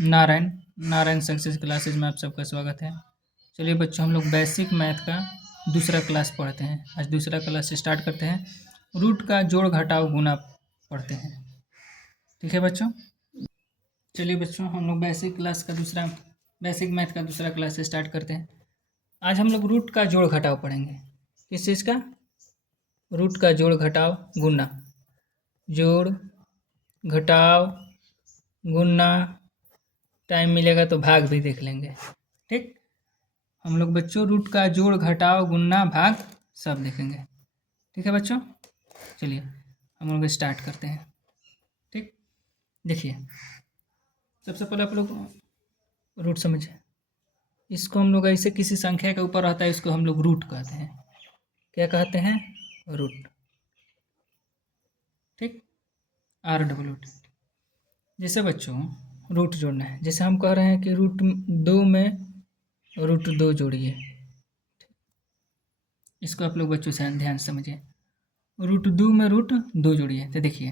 Narayan Narayan success classes में आप सबका स्वागत है। चलिए बच्चों, हम लोग बेसिक मैथ का दूसरा क्लास पढ़ते हैं। आज दूसरा क्लास स्टार्ट करते हैं। रूट का जोड़ घटाव गुना पढ़ते हैं। ठीक है बच्चों, चलिए बच्चों, हम लोग बेसिक मैथ का दूसरा क्लास स्टार्ट करते हैं। आज हम लोग रूट का जोड़ घटाव पढ़ेंगे। किस चीज़ का? रूट का जोड़ घटाव गुना। जोड़ घटाव गुना, टाइम मिलेगा तो भाग भी देख लेंगे। ठीक, हम लोग बच्चों रूट का जोड़ घटाव गुना भाग सब देखेंगे। ठीक है बच्चों, चलिए हम लोग स्टार्ट करते हैं। ठीक, देखिए सबसे पहले आप लोग रूट समझे। इसको हम लोग ऐसे किसी संख्या के ऊपर रहता है, इसको हम लोग रूट कहते हैं। क्या कहते हैं? रूट। ठीक, RWT। जैसे बच्चों रूट जोड़ना है, जैसे हम कह रहे हैं कि रूट 2 में रूट 2 जोड़िए। इसको आप लोग बच्चों से ध्यान से समझिए। रूट 2 में रूट 2 जोड़िए तो देखिए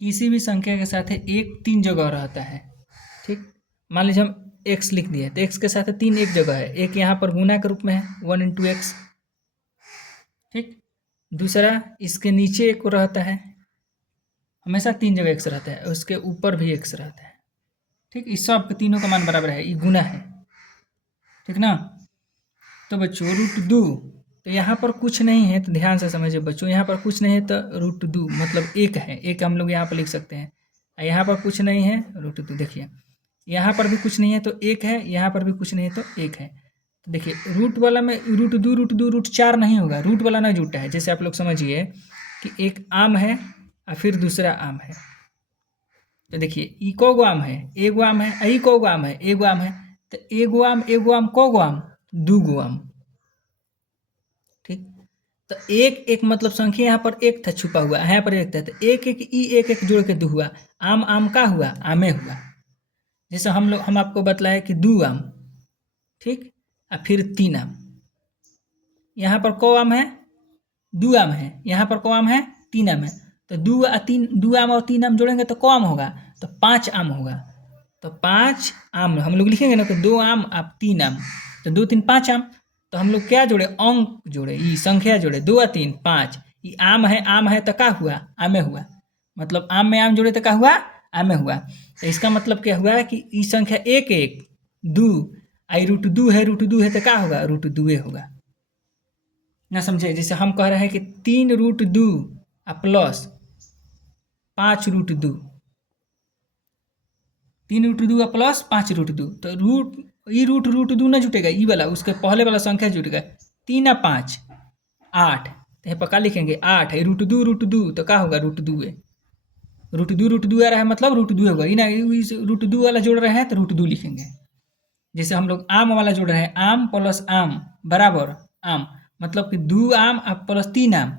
किसी भी संख्या के साथ एक 3 जगह रहता है। ठीक, मान लीजिए हम x लिख दिए तो x के साथ 3 एक जगह है। एक यहाँ पर गुना के रूप में है 1 × x। ठीक, दूसरा इसके नीचे एक रहता है, हमेशा 3 जगह x रहता है, उसके ऊपर भी x रहता है। ठीक, इस सब तीनों का मान बराबर है, ये गुना है। ठीक ना, तो बच्चों रूट 2 तो यहाँ पर कुछ नहीं है, तो ध्यान से समझिए बच्चों, यहाँ पर कुछ नहीं है तो रूट 2 मतलब एक है। एक हम लोग यहाँ पर लिख सकते हैं। यहाँ पर कुछ नहीं है, रूट 2। देखिए यहाँ पर भी कुछ नहीं है तो एक है, यहाँ पर भी कुछ नहीं है तो एक है। तो देखिए रूट वाला में रूट 2 रूट 4 नहीं होगा, रूट वाला ना जुटा है। जैसे आप लोग समझिए कि एक आम है और फिर दूसरा आम है, तो देखिए ई को गो आम है, एगो आम है, ई को गो आम है, एगो आम है, तो एगो आम को गो आम, 2 गो आम। ठीक, तो एक एक मतलब संख्या यहाँ पर एक था छुपा हुआ, यहाँ पर एक था, तो एक एक ई एक एक जोड़ के 2 हुआ। आम आम का हुआ, आमे हुआ। जैसे हम आपको बतलाया कि 2 आम, ठीक, और फिर 3 आम। यहाँ पर को आम है, 2 आम है, यहाँ पर को आम है, 3 आम है, तो 2 आम और 3 आम जोड़ेंगे तो को आम होगा, तो 5 आम होगा। तो 5 आम हम लोग लिखेंगे ना, तो 2 आम आप 3 आम, तो 2 3 5 आम। तो हम लोग क्या जोड़े? अंक जोड़े, ये संख्या जोड़े, 2 और 3 5। ये आम है तो का हुआ? आमे हुआ। मतलब आम में आम जोड़े तो का हुआ? आमे हुआ। तो इसका मतलब क्या हुआ कि ये संख्या 1 1 2, आई रूट 2 है, रूट 2 है तो का होगा? रूट 2 होगा ना। समझे? जैसे हम कह रहे हैं कि 3 root 2 plus 5 root 2, 3 root 2 plus 5 root 2, तो रूट 2 ना जुटेगा, ई वाला उसके पहले वाला संख्या जुटेगा। 3 और 5 8, तो पक्का लिखेंगे 8 है। रूट 2 तो क्या होगा? रूट 2 है। रूट 2 आ रहा है मतलब रूट 2 होगा, ना रूट 2 वाला जोड़ रहे हैं तो रूट 2 लिखेंगे। जैसे हम लोग आम वाला जोड़ रहे हैं, आम प्लस आम बराबर आम, मतलब कि 2 आम प्लस 3 आम,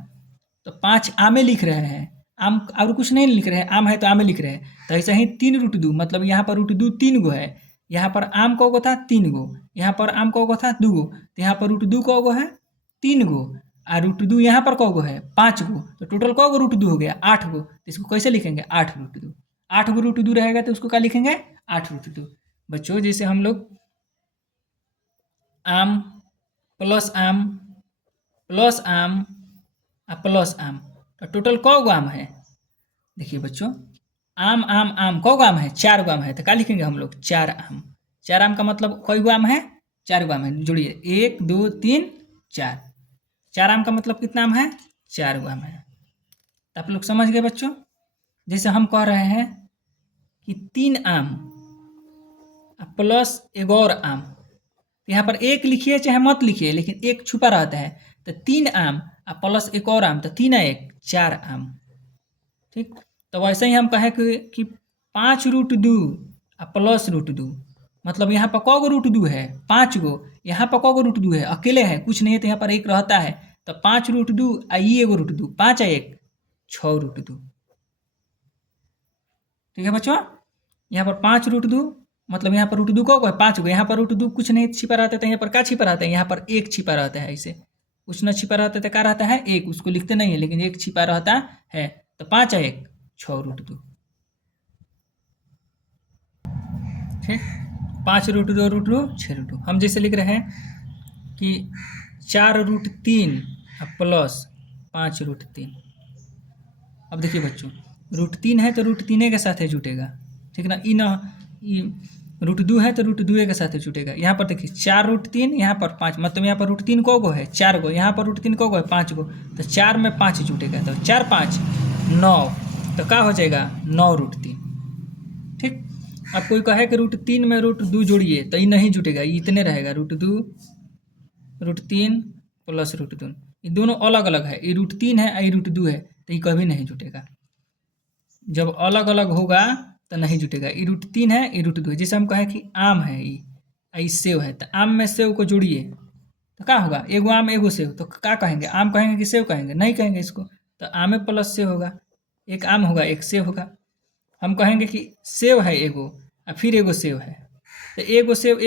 तो 5 आमे लिख रहे हैं। आम और कुछ नहीं लिख रहे हैं, आम है तो आमे लिख रहे हैं। तो ऐसे ही 3 रूट 2 मतलब यहाँ पर रूट 2 3 गो है, यहाँ पर आम को था 3 गो, यहाँ पर आम को था 2 गो, तो यहाँ पर रूट 2 को गो है 3 गो, और रूट 2 यहाँ पर को है 5 गो, तो टोटल को रूट 2 हो गया 8 गो। तो इसको कैसे लिखेंगे? 8 रूट 2। 8 गो रूट 2 रहेगा तो उसको क्या लिखेंगे? 8 रूट 2। बच्चों जैसे हम लोग आम प्लस आम प्लस आम प्लस आम, तो टोटल कौ गो आम है? देखिए बच्चों, आम आम आम कौ गो आम है? 4 गो आम है, तो क्या लिखेंगे हम लोग? 4 आम। 4 आम का मतलब कई गो आम है? 4 गो आम है। जोड़िए 1 2 3 4, 4 आम का मतलब कितना आम है? 4 गो आम है। तो आप लोग समझ गए बच्चों। जैसे हम कह रहे हैं कि 3 आम प्लस एक और आम, यहाँ पर एक लिखिए चाहे मत लिखिए, लेकिन एक छुपा रहता है। तो 3 आम प्लस एक और आम, तो 3 1 4 आम। ठीक, तो वैसे ही हम कहें कि 5 रूट 2 प्लस रूट 2, मतलब यहाँ पर कौ गो रूट 2 है? 5 गो। यहाँ पर कौ गो रूट 2 है? अकेले है, कुछ नहीं है, तो यहाँ पर एक रहता है। तो 5 रूट 2 ये एगो रूट 2, 5 1 6 रूट 2। ठीक है बच्चों, यहाँ पर 5 रूट 2 मतलब यहाँ पर रूट 2 को है 5 गो, यहाँ पर रूट 2 कुछ नहीं छिपा रहता है, यहाँ पर क्या छिपा रहता है? यहाँ पर एक छिपा रहता है। ऐसे कुछ न छिपा रहता है तो क्या रहता है? एक। उसको लिखते नहीं है, लेकिन एक छिपा रहता है। तो 5 1 6 रूट 2। ठीक, 5√2 6√2। हम जैसे लिख रहे हैं कि 4√3 प्लस 5√3। अब देखिए बच्चों, √3 है तो √3 के साथ ही जुटेगा, ठीक ना। √2 है तो √2 के साथ ही जुटेगा। यहाँ पर देखिए 4√3, यहाँ पर 5, मतलब यहाँ पर √3 को है 4 गो, यहाँ पर √3 को है 5 गो, तो 4 में 5 जुटेगा, तो 4 5 9, तो क्या हो जाएगा 9√3। ठीक, अब कोई कहे कि √3 में √2 जोड़िए तो ये नहीं जुटेगा, ये इतने रहेगा, √3 प्लस √2, ये दोनों अलग अलग है, ये √3 है ये √2 है, तो ये कभी नहीं जुटेगा। जब अलग अलग होगा तो नहीं जुटेगा। ये √3 है ये √2 है। जैसे हम कहें कि आम है ये सेव है, तो आम में सेव को जोड़िए तो क्या होगा, एगो आम एगो सेव, तो क्या कहेंगे, आम कहेंगे कि सेव कहेंगे, नहीं कहेंगे इसको, तो आम प्लस सेव होगा, एक आम होगा एक सेव होगा। हम कहेंगे कि सेव है एगो और फिर एगो सेव है, तो एगो सेव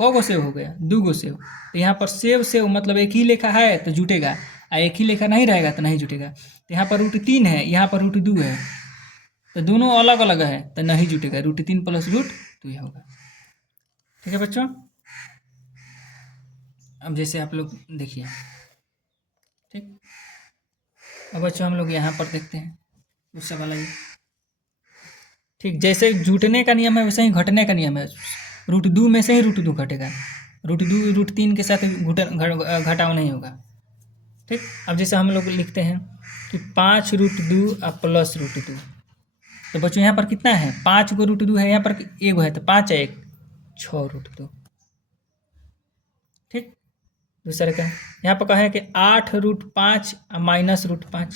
क गो सेव हो गया, 2 गो सेव। तो यहाँ पर सेव मतलब एक ही लेखा है तो जुटेगा, और एक ही लेखा नहीं रहेगा तो नहीं जुटेगा। तो यहाँ पर √3 है, यहाँ पर √2 है, तो दोनों अलग अलग है तो नहीं जुटेगा, √3 प्लस √2 होगा। ठीक है बच्चों, अब जैसे आप लोग देखिए, ठीक, अब बच्चों हम लोग यहाँ पर देखते हैं दूसरा वाला ये। ठीक, जैसे जुटने का नियम है वैसे ही घटने का नियम है। √2 में से ही √2 घटेगा, √3 के साथ घटाव नहीं होगा। ठीक, अब जैसे हम लोग लिखते हैं कि 5√2 प्लस √2, तो बच्चों यहाँ पर कितना है, 5 गो √2 है, यहाँ पर एगो है तो 5 है 1 6√2। ठीक, दूसरे का यहाँ पर कहा है कि 8√5 माइनस √5,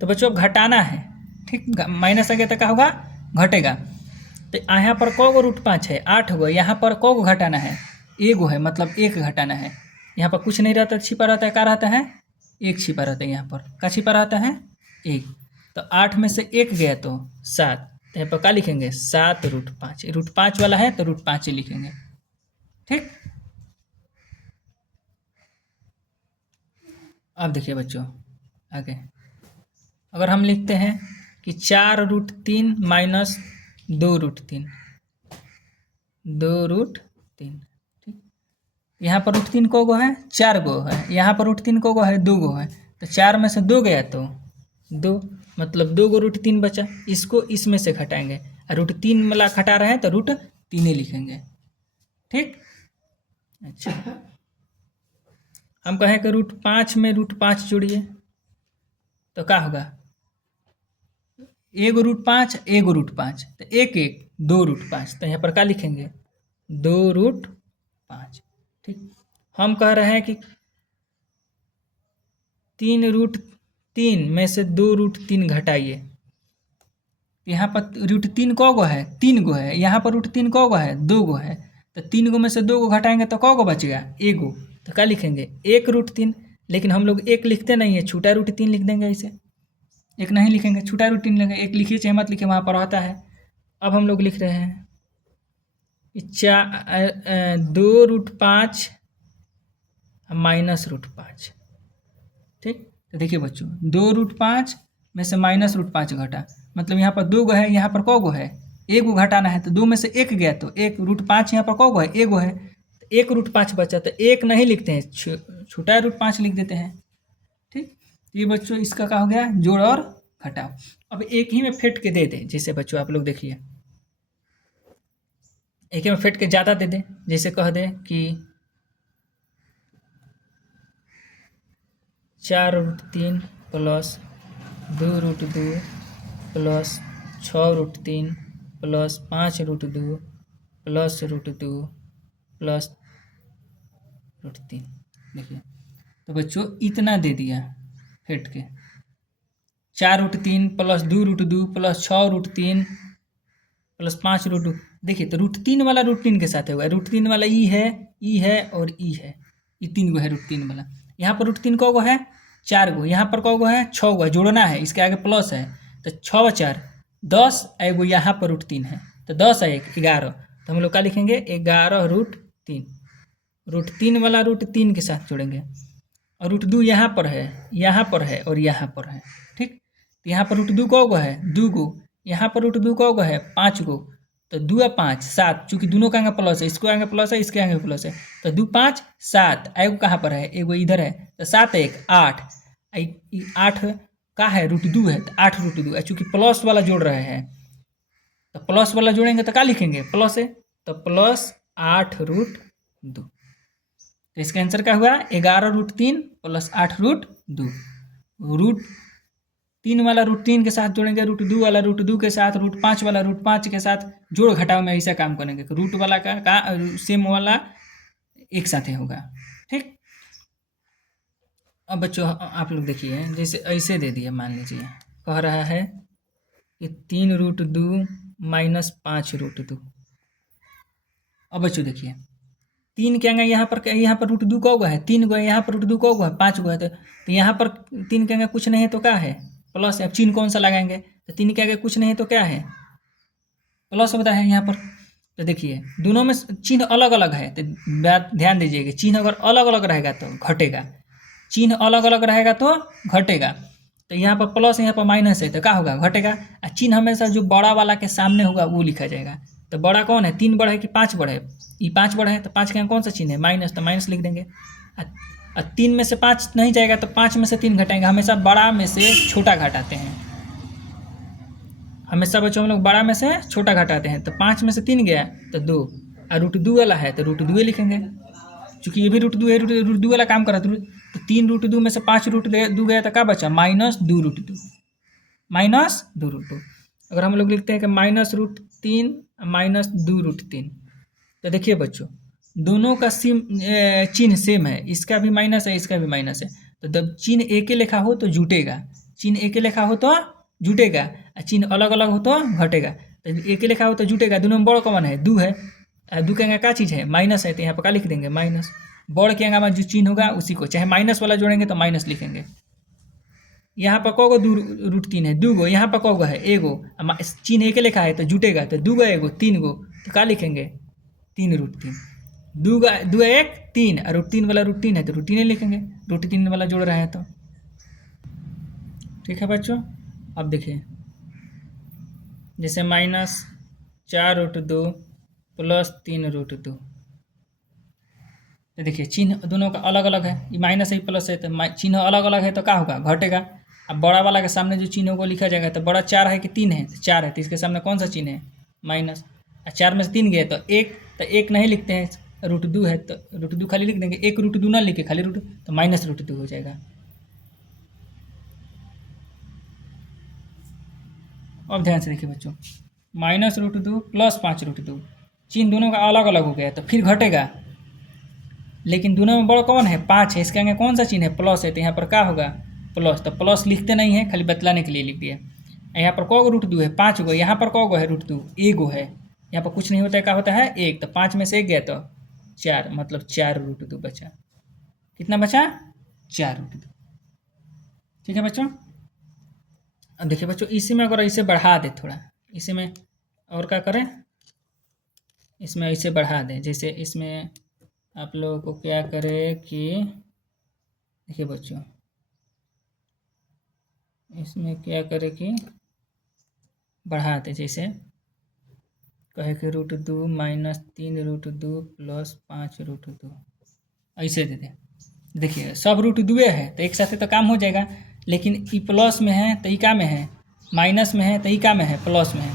तो बच्चों घटाना है। ठीक, माइनस आ गया तो क्या होगा, घटेगा। तो यहाँ पर को गो √5 है, 8 गो, यहाँ पर को गो घटाना है, एगो है, मतलब 1 घटाना है। यहाँ पर कुछ नहीं रहता, छिपा रहता है, क्या रहता है, 1 छिपा रहता है। यहाँ पर क्या छिपा रहता है, 1, तो 8 में से 1 गया तो 7, तो यहाँ पर क्या लिखेंगे 7√5, √5 वाला है तो √5 ही लिखेंगे। ठीक, अब देखिए बच्चों आगे, अगर हम लिखते हैं कि 4√3 माइनस 2√3, 2√3। ठीक, यहाँ पर √3 को गो है, 4 गो है, यहाँ पर √3 को गो है, 2 गो है, तो 4 में से 2 गया तो 2, मतलब 2 गो √3 बचा, इसको इसमें से घटाएंगे, और √3 वाला घटा रहे हैं तो √3 ही लिखेंगे। ठीक, अच्छा, हम कहें कि √5 में √5 जोड़िए तो क्या होगा, एगो √5 एगो √5, तो 1 1 2√5, तो यहाँ पर क्या लिखेंगे 2√5। ठीक, हम कह रहे हैं कि 3√3 में से 2√3 घटाइए, यहाँ पर √3 को गो है, 3 गो है, यहाँ पर √3 को गो है, 2 गो है, तो 3 गो में से 2 गो घटाएंगे तो को गो बचेगा, एगो, तो क्या लिखेंगे 1√3। लेकिन हम लोग 1 लिखते नहीं है, छोटा √3 लिख देंगे, इसे 1 नहीं लिखेंगे, छोटा √3 लिखेंगे, 1 लिखिए चाहे मत लिखिए, वहाँ पर आता है। अब हम लोग लिख रहे हैं 2√5 माइनस √5। ठीक, तो देखिए बच्चों 2√5 में से माइनस √5 घटा, मतलब यहाँ पर 2 गो है, यहाँ पर को गो है, 1 गो घटाना है, तो 2 में से 1 गया तो 1 √5, यहाँ पर को गो है, 1 गो है, तो 1 √5 बचा, तो 1 नहीं लिखते हैं, छोटा √5 लिख देते हैं। ठीक, ये बच्चों इसका क्या हो गया, जोड़ और घटाव। अब एक ही में फेंट के दे दें, जैसे बच्चों आप लोग देखिए, एक ही में फेंट के ज़्यादा दे दें, जैसे कह दें कि 4√3 plus 2√2 plus 6√3 plus 5√2 plus √2 plus √3। देखिए, तो बच्चों इतना दे दिया फेंट के, 4√3 प्लस 2√2 प्लस 6√3 प्लस 5√2। देखिए, तो √3 वाला √3 के साथ होगा, √3 वाला ई है और ई है, ये 3 गो है √3 वाला। यहाँ पर √3 को गो है, 4 गो, यहाँ पर को गो है, 6 गो है, जोड़ना है, इसके आगे प्लस है, तो 6 4 10, एगो यहाँ पर √3 है, तो 10 है 1 11, तो हम लोग क्या लिखेंगे 11√3, √3 वाला √3 के साथ जोड़ेंगे, और √2 यहाँ पर है और यहाँ पर है। ठीक, तो यहाँ पर √2 को गो है, 2 गो, यहाँ पर √2 को गो है, 5 गो, तो 2 या 5 7, चूँकि दोनों का आगे प्लस है, इसको आगे प्लस है, इसके आगे प्लस है, तो 2 5 7, एगो कहाँ पर है, एगो इधर है, तो 7 1 8, 8 का है √2 है, तो 8 √2, चूँकि प्लस वाला जोड़ रहे हैं तो प्लस वाला जोड़ेंगे तो क्या लिखेंगे, प्लस है, तो प्लस 8 √2। तो इसका आंसर क्या हुआ, 11 √3 प्लस 8 √2। √3 वाला √3 के साथ जोड़ेंगे, √2 वाला √2 के साथ, √5 वाला √5 के साथ, जोड़ घटाव में ऐसा काम करेंगे, रूट वाला का सेम वाला एक साथ ही होगा। ठीक, अब बच्चों आप लोग देखिए, जैसे ऐसे दे दिया, मान लीजिए कह रहा है कि 3 √2 माइनस 5 √2। अब बच्चों देखिए, 3 क्या आएगा यहाँ पर √2 का होगा है, 3 गो है यहाँ पर, √2 का होगा है, 5 गो है, तो यहाँ पर 3 के आगे कुछ नहीं है तो क्या है, प्लस है। अब चिन्ह कौन सा लगाएंगे, तो 3 के आगे कुछ नहीं है तो क्या है, प्लस होता है यहाँ पर। तो देखिए दोनों में चिन्ह अलग अलग है, तो बात ध्यान दीजिएगा, चिन्ह अगर अलग अलग रहेगा तो घटेगा, चिन्ह अलग अलग रहेगा तो घटेगा। तो यहाँ पर प्लस यहाँ पर माइनस है तो क्या होगा, घटेगा। और चिन्ह हमेशा जो बड़ा वाला के सामने होगा वो लिखा जाएगा। तो बड़ा कौन है, 3 बड़ा है कि 5 बड़ा है, ये 5 बड़ा है, तो 5 के यहाँ कौन सा चिन्ह है, माइनस, तो माइनस लिख देंगे। और 3 में से 5 नहीं जाएगा तो 5 में से 3 घटाएंगे, हमेशा बड़ा में से छोटा घटाते हैं, हमेशा बच्चों हम लोग बड़ा में से छोटा घटाते हैं। तो 5 में से 3 गया तो 2, और √2 वाला है तो √2 लिखेंगे, चूँकि ये भी √2 है, √2 वाला काम कर रहा है, तो 3 √2 में से 5 √2 गया तो क्या बचा, -2 √2, -2 √2। अगर हम लोग लिखते हैं कि -√3 -2 √3, तो देखिए बच्चों दोनों का चिन्ह सेम है, इसका भी माइनस है, इसका भी माइनस है, तो जब चिन्ह एक ही लिखा हो तो जुटेगा, चिन्ह एक ही लिखा हो तो जुटेगा, और चिन्ह अलग अलग हो तो घटेगा। तो एक ही लिखा हो तो जुटेगा, दोनों में बड़ा कौन है, 2 है, 2 के आगे क्या चीज़ है, माइनस है, तो यहाँ पर क्या लिख देंगे, माइनस। बड़ के आगे में जो चिन्ह होगा उसी को, चाहे माइनस वाला जोड़ेंगे तो माइनस लिखेंगे। यहाँ पर कौगो √3 है, 2 गो, यहाँ पर कौगो है, एगो, चिन्ह एक लिखा है तो जुटेगा, तो 2 गो एगो 3 गो, तो क्या लिखेंगे, 3 √3। 2 1 3, और √3 वाला √3 है तो √3 लिखेंगे, √3 वाला जोड़ रहे हैं तो। ठीक है बच्चों, अब देखिए जैसे -4 √2 प्लस 3 √2, तो देखिए चिन्ह दोनों का अलग अलग है, ये माइनस है प्लस है, तो चिन्ह अलग अलग है तो क्या होगा, घटेगा। अब बड़ा वाला के सामने जो चिन्ह को लिखा जाएगा, तो बड़ा 4 है कि 3 है, तो 4 है, तो इसके सामने कौन सा चिन्ह है, माइनस। और 4 में से 3 गए तो 1, तो 1 नहीं लिखते हैं, √2 है तो √2 खाली लिख देंगे, 1 √2 ना लिखे खाली √2, तो -√2 हो जाएगा। अब ध्यान से देखिए बच्चों, -√2 प्लस 5 √2, चिन्ह दोनों का अलग अलग हो गया तो फिर घटेगा, लेकिन दोनों में बड़ा कौन है, 5 है, इसके आगे कौन सा चिन्ह है, प्लस है, तो यहाँ पर क्या होगा, प्लस। तो प्लस लिखते नहीं है, खाली बतलाने के लिए लिख दिया। यहाँ पर कौ गो √2 है, 5 गो, यहाँ पर कौ गो है √2, एगो है, यहाँ पर कुछ नहीं होता है, क्या होता है, 1, तो 5 में से 1 गया तो 4, मतलब 4 √2 बचा। कितना बचा, 4 √2। ठीक है बच्चों, अब देखिए बच्चों इसी में अगर इसे बढ़ा दे थोड़ा, इसी में और क्या करें, इसमें इसे बढ़ा दें, जैसे इसमें आप लोगों को क्या करें कि देखिए बच्चों इसमें क्या करें कि बढ़ा दें, जैसे कहे कि √2 -3 √2 प्लस 5 √2, ऐसे दे दें। देखिए सब √2 है तो एक साथ तो काम हो जाएगा, लेकिन ई प्लस में है तो ई का में है, माइनस में है तो ई का में है, प्लस में है,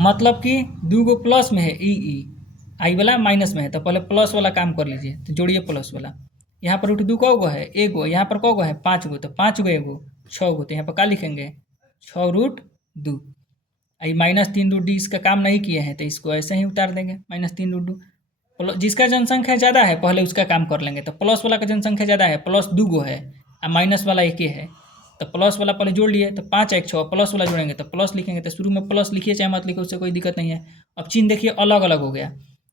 मतलब कि 2 गो प्लस में है, ई आई वाला माइनस में है, तो पहले प्लस वाला काम कर लीजिए, तो जोड़िए प्लस वाला। यहाँ पर √2 कौ गो है, एगो, यहाँ पर कौ गो है, 5 गो, तो 5 गो एगो 6 गो, तो यहाँ पर क्या लिखेंगे, 6 √2। आई -3 √2 इसका काम नहीं किए हैं तो इसको ऐसे ही उतार देंगे, -3 √2। जिसका जनसंख्या ज़्यादा है पहले उसका काम कर लेंगे, तो प्लस वाला का जनसंख्या ज़्यादा है, प्लस 2 गो है, और माइनस वाला 1 है, तो प्लस वाला पहले जोड़ लिए, तो 5 1 6, प्लस वाला जोड़ेंगे तो प्लस लिखेंगे, तो शुरू में प्लस लिखिए चाहे मत लिखिए, उससे कोई दिक्कत नहीं है। अब चिन्ह देखिए अलग अलग हो गया,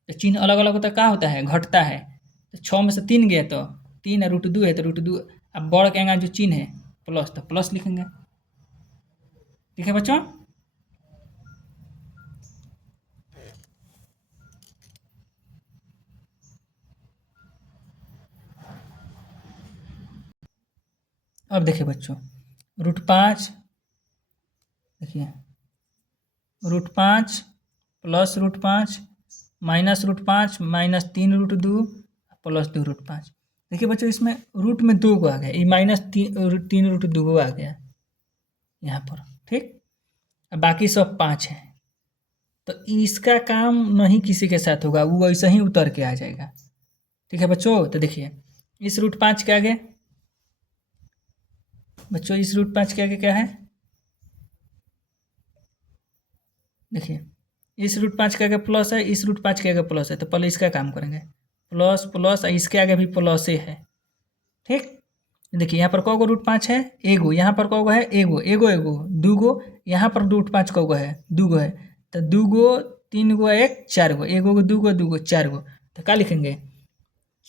तो चिन्ह अलग अलग होता है, क्या होता है, घटता है। तो 6 में से 3 गया तो 3, √2 है तो √2, अब बढ़ के आएगा जो चिन्ह है प्लस, तो प्लस लिखेंगे। ठीक है बच्चों, अब देखिए बच्चों √5, देखिए √5 प्लस √5 माइनस √5 माइनस 3√2 प्लस 2√5। देखिए बच्चों इसमें रूट में 2 को आ गया, ये माइनस 3√2 को आ गया यहाँ पर, ठीक। अब बाकी सब 5 है, तो इसका काम नहीं किसी के साथ होगा, वो ऐसे ही उतर के आ जाएगा। ठीक है बच्चों, तो देखिए इस √5 के आगे बच्चों, इस √5 के आगे क्या है, देखिए इस √5 के आगे प्लस है, इस √5 के आगे प्लस है, तो पहले इसका काम करेंगे, प्लस प्लस, इसके आगे भी प्लस है, ठीक। देखिए यहाँ पर कौगो √5 है, एगो, यहाँ पर कौगो है, एगो एगो एगो दूगो, यहाँ पर √5 कौगो है, दूगो है, तो दूगो 3 गो 1 4 गो, एगो दूगो दूगो 4 गो, तो क्या लिखेंगे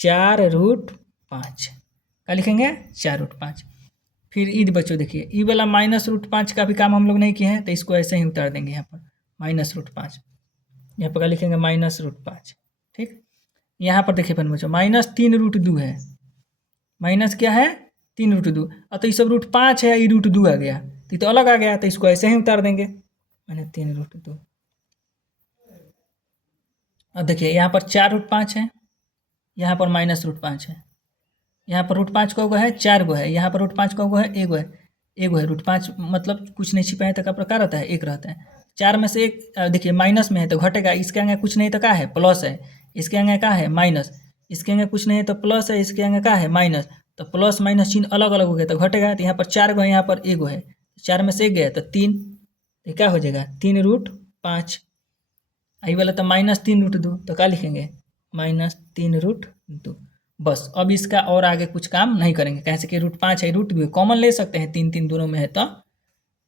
4√5, क्या लिखेंगे 4√5। फिर ईद बच्चों देखिए ई वाला माइनस √5 का भी काम हम लोग नहीं किए हैं, तो इसको ऐसे ही उतार देंगे यहाँ पर माइनस √5, यहाँ पर क्या लिखेंगे माइनस √5, ठीक। यहाँ पर देखिए अपन बच्चों माइनस 3√2 है, माइनस क्या है 3√2, और तो ये सब √5 है, ये √2 आ गया, तो ये तो अलग आ गया, तो इसको ऐसे ही उतार देंगे मैंने 3√2। अब देखिए यहाँ पर 4√5 है, यहाँ पर माइनस √5 है, यहाँ पर √5 कौगो है 4 गो है, यहाँ पर √5 कौगो है एगो है, एगो है, √5 मतलब कुछ नहीं छिपा है तो का प्रकार रहता है 1 रहता है, 4 में से 1 देखिए माइनस में है तो घटेगा, इसके आगे कुछ नहीं तो क्या है प्लस है, इसके आगे क्या है माइनस, इसके आगे कुछ नहीं है तो प्लस है, इसके आगे क्या है माइनस, तो प्लस माइनस चिन्ह अलग अलग हो गया तो घटेगा, तो यहाँ पर 4 गो है, यहाँ पर एगो है, 4 में से 1 गया तो 3, तो क्या हो जाएगा 3√5, आई वाला तो माइनस 3√2, तो क्या लिखेंगे माइनस 3√2। बस अब इसका और आगे कुछ काम नहीं करेंगे, कैसे कि √5 है √2 कॉमन ले सकते हैं, 3 दोनों में है तो,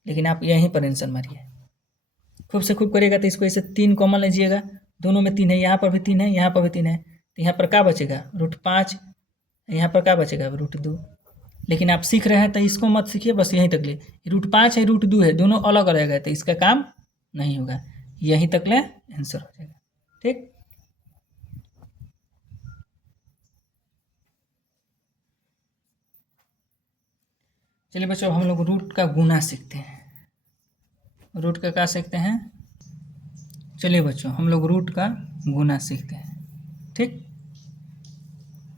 लेकिन आप यहीं पर आंसर मारिए, खूब से खूब करिएगा तो इसको ऐसे 3 कॉमन लीजिएगा, दोनों में 3 है, यहाँ पर भी 3 है, यहाँ पर भी 3 है, तो यहाँ पर क्या बचेगा √5, यहाँ पर क्या बचेगा √2। लेकिन आप सीख रहे हैं तो इसको मत सीखिए, बस यहीं तक ले, √5 है √2 है, दोनों अलग अलग है तो इसका काम नहीं होगा, यहीं तक ले आंसर हो जाएगा, ठीक। चलिए बच्चों हम लोग रूट का गुना सीखते हैं, रूट का क्या सीखते हैं, चलिए बच्चों हम लोग रूट का गुना सीखते हैं, ठीक।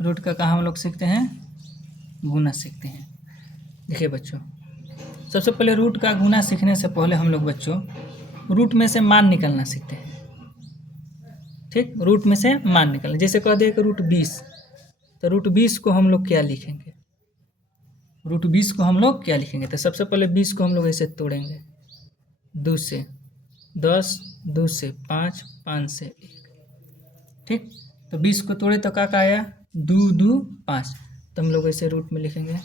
रूट का कहाँ हम लोग सीखते हैं, गुना सीखते हैं। देखिए बच्चों सबसे पहले रूट का गुना सीखने से पहले हम लोग बच्चों रूट में से मान निकालना सीखते हैं, ठीक। रूट में से मान निकालना, जैसे कह दिया कि √20, तो √20 को हम लोग क्या लिखेंगे, √20 को हम लोग क्या लिखेंगे, तो सबसे पहले 20 को हम लोग ऐसे तोड़ेंगे, 2 से 10, 2 से 5, 5 से 1, ठीक। तो 20 को तोड़े तो क्या आया 2 2 5, तो हम लोग ऐसे रूट में लिखेंगे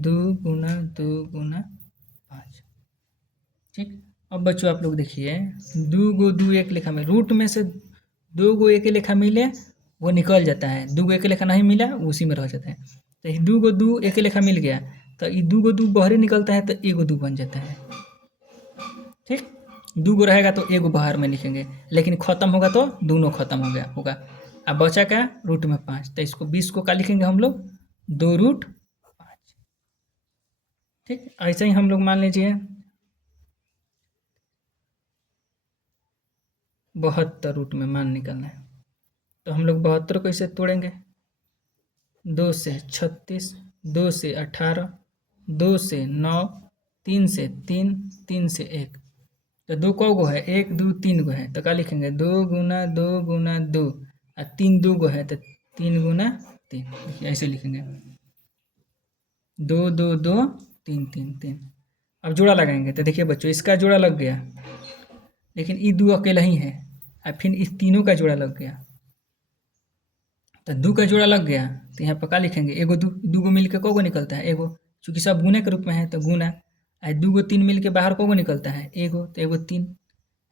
2 गुना 2 गुना 5, ठीक। अब बच्चों आप लोग देखिए 2 गो 2 एक लेखा में, रूट में से 2 गो एक लेखा मिले वो निकल जाता है, 2 गो एक लेखा नहीं मिला वो उसी में रह जाता है, तो 2 गो 2 एक लेखा मिल गया तो ये 2 गो 2 बाहर निकलता है तो 1 गो 2 बन जाता है, ठीक। 2 गो रहेगा तो 1 गो बाहर में लिखेंगे, लेकिन ख़त्म होगा तो दोनों खत्म हो गया होगा, अब बचा क्या रूट में 5, तो इसको 20 को क्या लिखेंगे हम लोग 2√5, ठीक। ऐसे ही हम लोग मान लीजिए 72 रूट में मान निकलना है, तो हम लोग 72 को इसे तोड़ेंगे, 2 से 36, 2 से 18, 2 से 9, 3 से 3, 3 से 1, तो 2 कौ गो है 1 2 3 गो है, तो क्या लिखेंगे 2 गुना 2 गुना 2, और 3 2 गो है तो 3 गुना 3, देखिए ऐसे लिखेंगे 2 2 2 3 3 3। अब जोड़ा लगाएंगे तो देखिए बच्चों इसका जोड़ा लग गया, लेकिन ये 2 अकेला ही है, और फिर इस तीनों का जोड़ा लग गया, तो 2 का जोड़ा लग गया, तो यहाँ पर क्या लिखेंगे एगो 2 गो मिल के कौ गो निकलता है एगो, चूँकि सब गुने के रूप में है तो गुना, और 2 गो 3 मिल के बाहर कौ गो निकलता है एगो, तो एगो 3,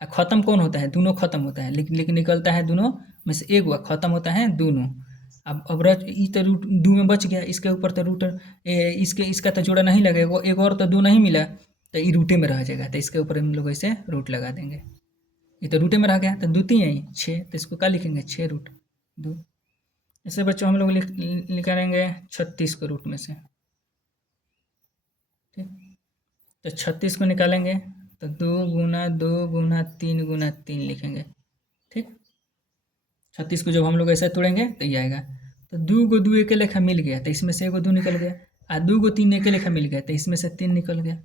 और ख़त्म कौन होता है दोनों खत्म होता है, लेकिन निकलता है दोनों में से एगो, ख़त्म होता है दोनों। अब रच ई तो रूट 2 में बच गया, इसके ऊपर तो रूट इसका तो जोड़ा नहीं लगेगा, एक और तो 2 नहीं मिला तो ये रूटे में रह जाएगा, तो इसके ऊपर हम लोग ऐसे रूट लगा देंगे, ये तो रूटे में रह गया, तो 2 3 है 6, तो इसको क्या लिखेंगे 6√2। ऐसे बच्चों हम लोग निकालेंगे 36 को रूट में से, ठीक। तो 36 को निकालेंगे तो 2 गुना 3 लिखेंगे। ठीक, 36 को जब हम लोग ऐसे तोड़ेंगे तो ये आएगा। तो 2 एक लेखा मिल गया, तो इसमें से 1 2 निकल गया। और 2 3 एक लेखा मिल गया, तो इसमें से 3 निकल गया।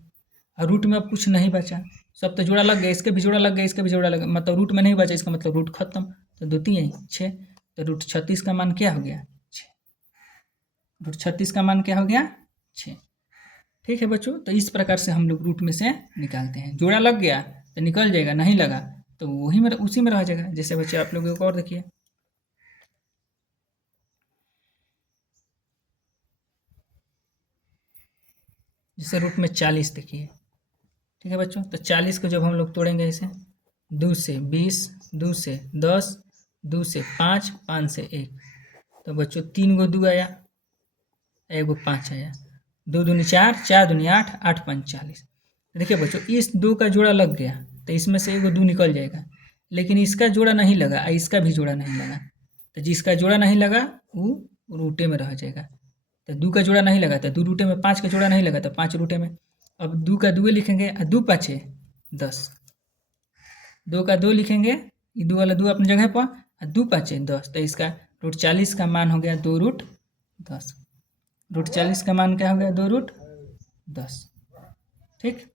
और रूट में अब कुछ नहीं बचा, सब तो जोड़ा लग गया, इसके भी जोड़ा लग गया, इसके भी जोड़ा लग गया, मतलब रूट में नहीं बचा, इसका मतलब रूट खत्म। तो 2 3 6, तो रूट 36 का मान क्या हो गया? 6। रूट 36 का मान क्या हो गया? 6। ठीक है बच्चों, तो इस प्रकार से हम लोग रूट में से निकालते हैं। जोड़ा लग गया तो निकल जाएगा, नहीं लगा तो वही में उसी में रह जाएगा। जैसे बच्चे आप लोग एक और देखिए, जैसे रूट में 40 देखिए। ठीक है बच्चों, तो 40 को जब हम लोग तोड़ेंगे ऐसे, 2 से 20, 2 से 10, 2 से 5, 5 से 1, तो बच्चों 3 गो 2 आया, 1 गो 5 आया, 2 दूनी 4, 4 दूनी 8, 8 5 40। देखिए बच्चों, इस 2 का जोड़ा लग गया तो इसमें से 1 गो 2 निकल जाएगा, लेकिन इसका जोड़ा नहीं लगा और इसका भी जोड़ा नहीं लगा। तो जिसका जोड़ा नहीं लगा वो रूटे में रह जाएगा। तो 2 का जोड़ा नहीं लगा तो 2 रूटे में, 5 का जोड़ा नहीं लगा तो 5 रूटे में। अब 2 का 2 लिखेंगे और 2 5 10, 2 का 2 लिखेंगे, ये 2 वाला 2 अपनी जगह पर, और 2 5 10, तो इसका रूट 40 का मान हो गया 2 रूट 10। रूट 40 का मान क्या हो गया? 2 रूट 10। ठीक,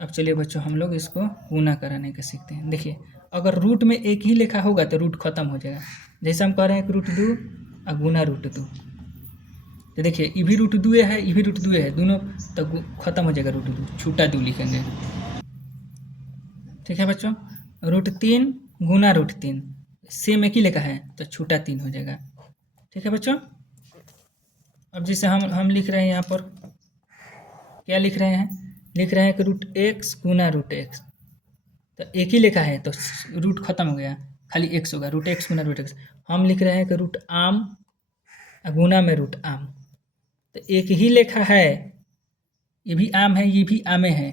अब चलिए बच्चों हम लोग इसको गुना कराने का सीखते हैं। देखिए, अगर रूट में एक ही लिखा होगा तो रूट खत्म हो जाएगा। जैसे हम कह रहे हैं कि रूट 2 और गुना रूट 2, तो देखिए ये भी रूट 2 है, ये भी रूट 2 है, दोनों तो खत्म हो जाएगा। रूट 2 छूटा 2 लिखेंगे। ठीक है बच्चों, रूट 3 गुना रूट 3, सेम एक ही लिखा है तो छूटा 3 हो जाएगा। ठीक है बच्चों, अब जैसे हम लिख रहे हैं यहाँ पर, क्या लिख रहे हैं? लिख रहे हैं कि रूट एक्स गुना रूट एक्स, तो एक ही लिखा है तो रूट खत्म हो गया, खाली एक्स होगा। रूट एक्स गुना रूट एक्स। हम लिख रहे हैं कि रूट आम गुना में रूट आम, तो एक ही लिखा है, ये भी आम है ये भी आमे है,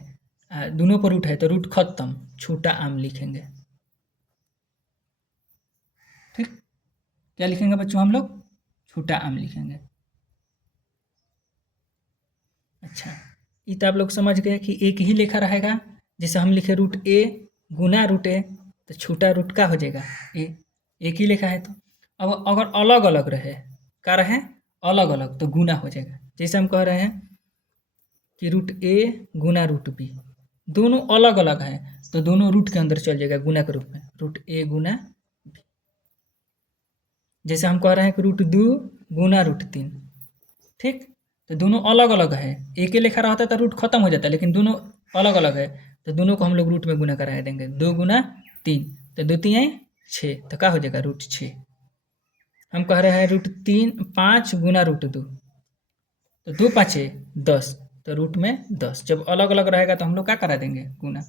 दोनों पर रूट है तो रूट खत्म, छोटा आम लिखेंगे। ठीक, क्या लिखेंगे बच्चों हम लोग? छोटा आम लिखेंगे। अच्छा, ये तो आप लोग समझ गए कि एक ही लेखा रहेगा। जैसे हम लिखे रूट ए गुना रूट ए, तो छोटा रूट का हो जाएगा ए, एक ही लेखा है तो। अब अगर अलग अलग रहे, क्या रहे? अलग अलग, तो गुना हो जाएगा। जैसे हम कह रहे हैं कि रूट ए गुना रूट बी, दोनों अलग अलग हैं तो दोनों रूट के अंदर चल जाएगा गुना के रूप में, रूट ए गुना बी। जैसे हम कह रहे हैं कि रूट 2 गुना रूट 3, ठीक, तो दोनों अलग अलग है। एक ही लेखा रहता तो रूट खत्म हो जाता, लेकिन दोनों अलग अलग है तो दोनों को हम लोग रूट में गुना करा देंगे। 2 गुना 3, तो 2 3 6, तो क्या हो जाएगा? रूट 6। हम कह रहे हैं रूट 3 5 गुना रूट 2, तो 2 5 10, तो रूट में 10। जब अलग अलग रहेगा तो हम लोग क्या करा देंगे? गुना।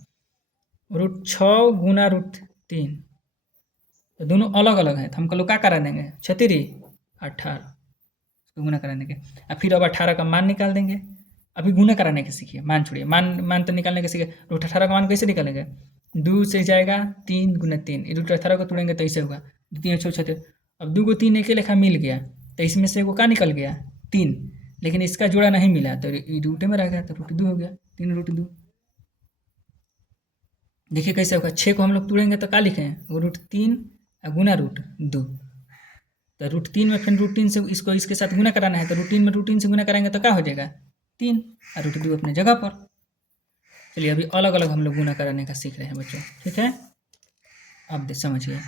रूट 6 गुना रूट 3, तो दोनों अलग अलग हैं तो हम लोग क्या करा देंगे? 6 18, गुना कराने के। और फिर अब 18 का मान निकाल देंगे। अभी गुना कराने के सीखिए, मान छोड़िए, मान तो निकालने के सीखिए। रूट 18 का मान कैसे निकालेंगे? 2 से जाएगा 3 गुना 3, रूट 18 को तोड़ेंगे तो ऐसे होगा 2 3 6 6। अब 2 को 3 एक ही लेखा मिल गया तो इसमें से वो क्या निकल गया? 3, लेकिन इसका जोड़ा नहीं मिला तो रूटे में रह गया तो रूट 2 हो गया, 3 रूट 2। देखिए कैसे होगा। 6 को हम लोग तोड़ेंगे तो क्या लिखें? वो रूट 3 गुना रूट 2, तो रूट 3 में फिर रूट 3 से इसको इसके साथ गुना कराना है, तो रूट 3 में रूट 3 से गुना कराएंगे तो क्या हो जाएगा? 3, और रूट 2 अपने जगह पर। चलिए अभी अलग अलग हम लोग गुना कराने का सीख रहे हैं बच्चों। ठीक है, अब समझिए,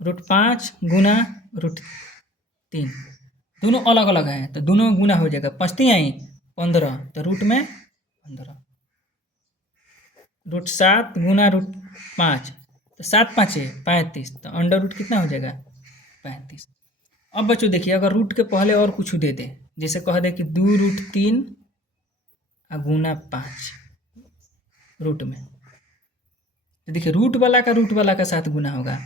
रूट 5 गुना रूट 3, दोनों अलग अलग हैं तो दोनों में गुना हो जाएगा। 5 3 15, तो रूट में 15। रूट 7 गुना रूट 5, तो 7 5 35, तो अंडर रूट कितना हो जाएगा? 35। अब बच्चों देखिए, अगर रूट के पहले और कुछ दे दे, जैसे कह दे कि 2 रूट 3 गुना 5 रूट में, तो देखिए रूट वाला का साथ गुना होगा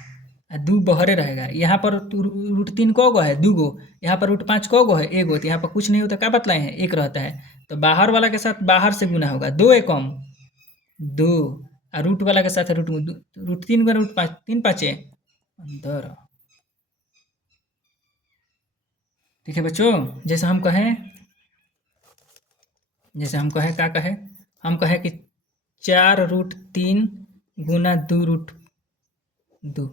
और 2 बहरे रहेगा। यहाँ पर रूट 3 को गो है 2 गो, यहाँ पर रूट 5 को गो है 1 गो, तो यहाँ पर कुछ नहीं होता, क्या बतलाए हैं? 1 रहता है, तो बाहर वाला के साथ बाहर से गुना होगा। 2 एकम 2, और रूट वाला के साथ रूट 3 गुना रूट 5, 3 5 15। ठीक है बच्चों, जैसे हम कहें क्या कहें? हम कहें कि 4√3 गुना 2√2।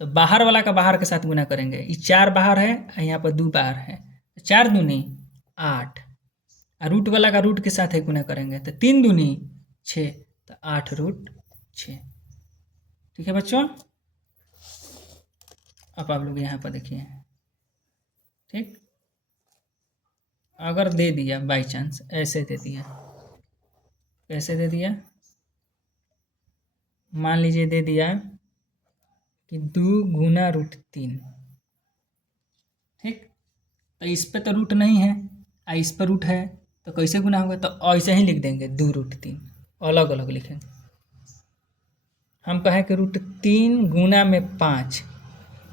तो बाहर वाला का बाहर के साथ गुना करेंगे। ये 4 बाहर है और यहाँ पर 2 बाहर है, 4 दूनी 8, और रूट वाला का रूट के साथ ही गुना करेंगे तो 3 दूनी 6, तो 8√6। ठीक है बच्चों, अब आप लोग यहाँ पर देखिए। ठीक, अगर दे दिया बाई चांस, ऐसे दे दिया, कैसे दे दिया, मान लीजिए दे दिया कि 2 गुना √3। ठीक, तो इस पे तो रूट नहीं है और इस पर रूट है, तो कैसे गुना होगा, तो ऐसे ही लिख देंगे 2√3, अलग अलग लिखेंगे। हम कहें कि √3 गुना में 5,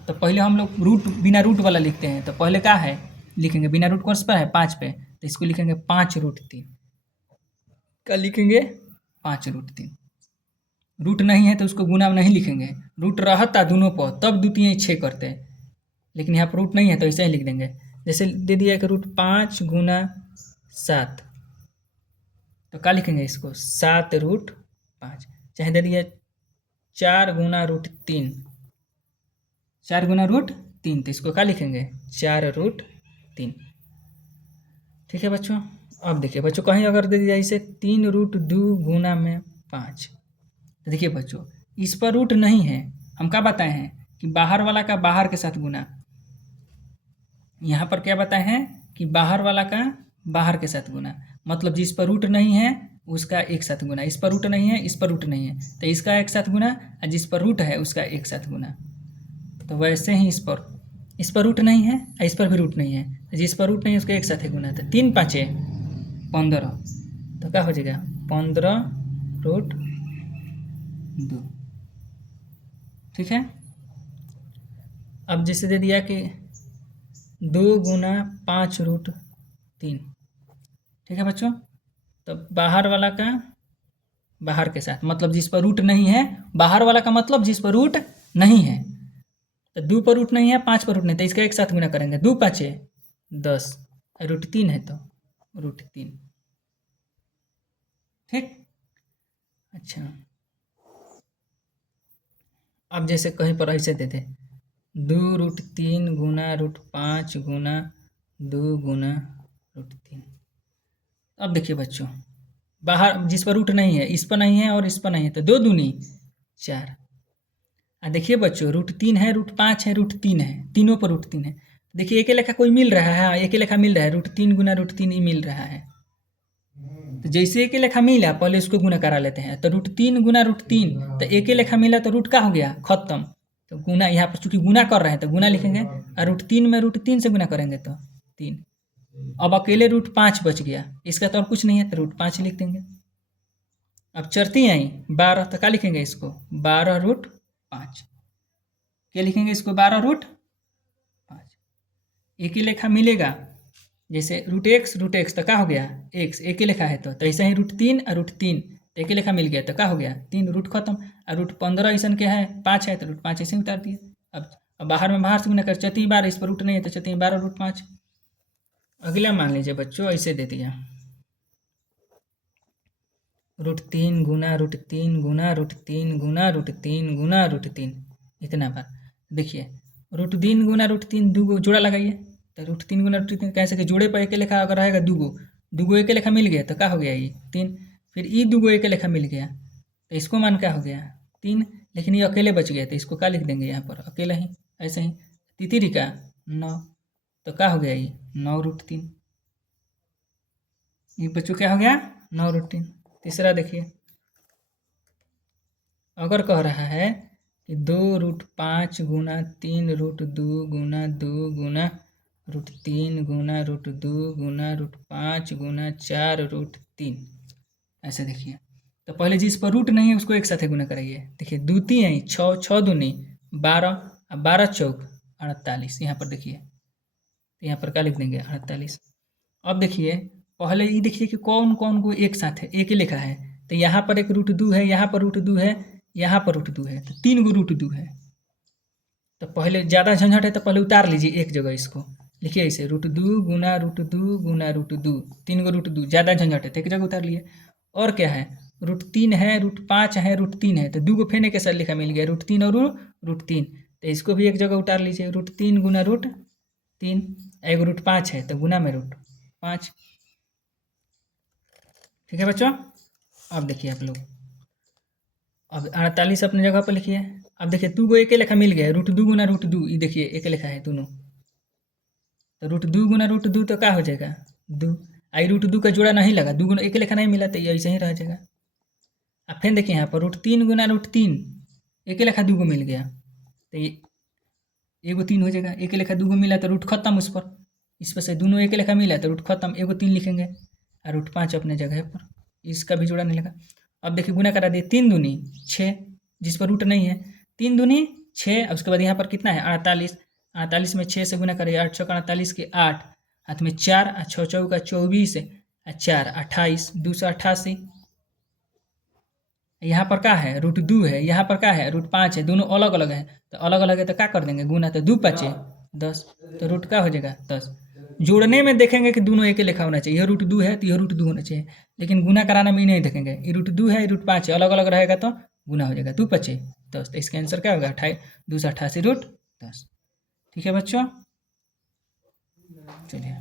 तो पहले हम लोग रूट बिना रूट वाला लिखते हैं, तो पहले क्या है लिखेंगे, बिना रूट कौन पर है 5 पे, तो इसको लिखेंगे 5√3। क्या लिखेंगे 5√3। रूट नहीं है तो उसको गुना में नहीं लिखेंगे, रूट रहता दोनों पर तब 2 3 6 करते हैं, लेकिन यहाँ पर रूट नहीं है तो ऐसे ही लिख देंगे। जैसे दे दिया कि √5 गुना 7, तो क्या लिखेंगे इसको 7√5। चाहे दे दिया 4 गुना √3, 4 गुना √3, तो इसको क्या लिखेंगे 4√3। ठीक है बच्चों, अब देखिए बच्चों, कहीं अगर दे दिया इसे 3√2 गुना में 5, तो देखिए बच्चों इस पर रूट नहीं है, हम क्या बताए हैं कि बाहर वाला का बाहर के साथ गुना। यहाँ पर क्या बताए हैं कि बाहर वाला का बाहर के साथ गुना, मतलब जिस पर रूट नहीं है उसका एक साथ गुना, इस पर रूट नहीं है, इस पर रूट नहीं है तो इसका एक साथ गुना, और जिस पर रूट है उसका एक साथ गुना। तो वैसे ही इस पर रूट नहीं है और इस पर भी रूट नहीं है, जिस पर रूट नहीं है उसका एक साथ ही गुना। तो 3 5 15, तो क्या हो जाएगा 15√2। ठीक है, अब जैसे दे दिया कि 2 गुना 5√3। ठीक है बच्चों, तो बाहर वाला का बाहर के साथ, मतलब जिस पर रूट नहीं है, बाहर वाला का मतलब जिस पर रूट नहीं है, तो 2 पर रूट नहीं है, 5 पर रूट नहीं, तो इसका एक साथ गुना करेंगे, 2 5 10, √3 है तो √3। ठीक, अच्छा, अब जैसे कहीं पर ऐसे देते 2√3 गुना √5 गुना 2 गुना √3। अब देखिए बच्चों, बाहर जिस पर रूट नहीं है, इस पर नहीं है और इस पर नहीं है, तो 2 दूनी 4। देखिए बच्चों √3 है, √5 है, √3 है, तीनों पर √3 है। देखिए एक ही लेखा कोई मिल रहा है, एक ही लेखा मिल रहा है, √3 गुना √3 ही मिल रहा है। तो जैसे एक ही लेखा मिला पहले इसको गुना करा लेते हैं, तो √3 गुना √3, तो एक ही लेखा मिला तो रूट का हो गया खत्म, तो गुना यहाँ पर चूंकि गुना कर रहे हैं तो गुना लिखेंगे, और √3 में √3 से गुना करेंगे तो 3। अब अकेले √5 बच गया, इसका तो और कुछ नहीं है तो √5 लिख देंगे। अब चरती आई 12, तो क्या लिखेंगे इसको 12√5। क्या लिखेंगे इसको 12√5। एक ही लेखा मिलेगा, जैसे √x तो क्या हो गया x, एक ही लेखा है तो ऐसा ही √3 और √3 एक ही लेखा मिल गया तो क्या हो गया 3, रूट खत्म। और √15 ऐसा क्या है 5 है तो √5 ऐसे उतार दिया। अब बाहर में बाहर से गुना कर, चौथी बार इस पर रूट नहीं है तो चौथी 12√5। अगला मान लीजिए बच्चों ऐसे दे दिया √3 गुना √3 गुना √3 गुना √3 गुना √3, इतना बार। देखिए √3 गुना √3 दो जोड़ा लगाइए, तो √3 गुना √3 कैसे कि जोड़े पर एक लेखा अगर रहेगा दूगो एक लेखा मिल गया तो क्या हो गया ये 3, फिर ये दूगो एक लेखा मिल गया तो इसको मान क्या हो गया 3, लेकिन ये अकेले बच गया तो इसको क्या लिख देंगे यहाँ पर अकेला ही, ऐसे ही तितिरी का 9, तो क्या हो गया ये 9√3। ये बच्चों क्या हो गया 9√3। तीसरा देखिए, अगर कह रहा है कि 2√5 गुना 3√2 गुना 2 गुना √3 गुना √2 गुना √5 गुना 4√3, ऐसे देखिए। तो पहले जिस पर रूट नहीं है उसको एक साथ गुना कराइए। देखिए 2 3 6, 6 दूनी 12, 12 चौक 48, यहाँ पर देखिए, तो यहाँ पर क्या लिख देंगे 48। अब देखिए पहले ये देखिए कि कौन कौन को एक साथ है, एक ही लिखा है, तो यहाँ पर एक √2 है, यहाँ पर √2 है, यहाँ पर √2 है, तो 3 गो √2 है। तो पहले ज़्यादा झंझट है तो पहले उतार लीजिए एक जगह, इसको लिखिए ऐसे √2 गुना √2 गुना √2, 3 गो √2, ज़्यादा झंझट है तो एक जगह उतार लिए। और क्या है √3 है, √5 है, √3 है, तो 2 को फेने के साथ लिखा मिल गया, √3 और √3, तो इसको भी एक जगह उतार लीजिए, √3 गुना √3, एक √5 है तो गुना में √5। ठीक है बच्चों, अब देखिए आप लोग, अब 48 अपने जगह पर लिखिए। अब देखिए 2 को एक लेखा मिल गया, √2 गुना √2, ये देखिए एक लेखा है दोनों, तो √2 गुना √2 तो क्या हो जाएगा 2, आई √2 का जोड़ा नहीं लगा, 2 गुना एक लेखा नहीं मिला तो ये ऐसे ही रह जाएगा। अब फिर देखिए यहाँ पर √3 गुना √3, एक लेखा 2 को मिल गया, तो ये एगो 3 हो जाएगा, एक लेखा 2 को मिला तो रूट खत्म, इस पर से दोनों एक लेखा मिला तो रूट खत्म, एगो 3 लिखेंगे और √5 अपने जगह पर, इसका भी जोड़ा नहीं लगा। अब देखिए गुना करा दिए, 3 दूनी 6, जिस पर रूट नहीं है, 3 दूनी 6, और उसके बाद यहाँ पर कितना है 48, 48 में 6 से गुना करिए, 8 छक्का 48 के 8, हाथ में 4, 6 चौका 24, 4 28, 288। यहाँ पर क्या है √2 है, यहाँ पर क्या है √5 है, दोनों अलग अलग है, तो अलग अलग है तो क्या कर देंगे गुना, तो 2 5 10, तो रूट क्या हो जाएगा 10। जोड़ने में देखेंगे कि दोनों एक ही लेखा होना चाहिए, यह √2 है तो यह √2 होना चाहिए, लेकिन गुना कराना में ही नहीं देखेंगे, ये √2 है, √5 है, अलग अलग रहेगा तो गुना हो जाएगा, 2 5 10, तो इसका आंसर क्या होगा 288 √10। ठीक है बच्चों, चलिए।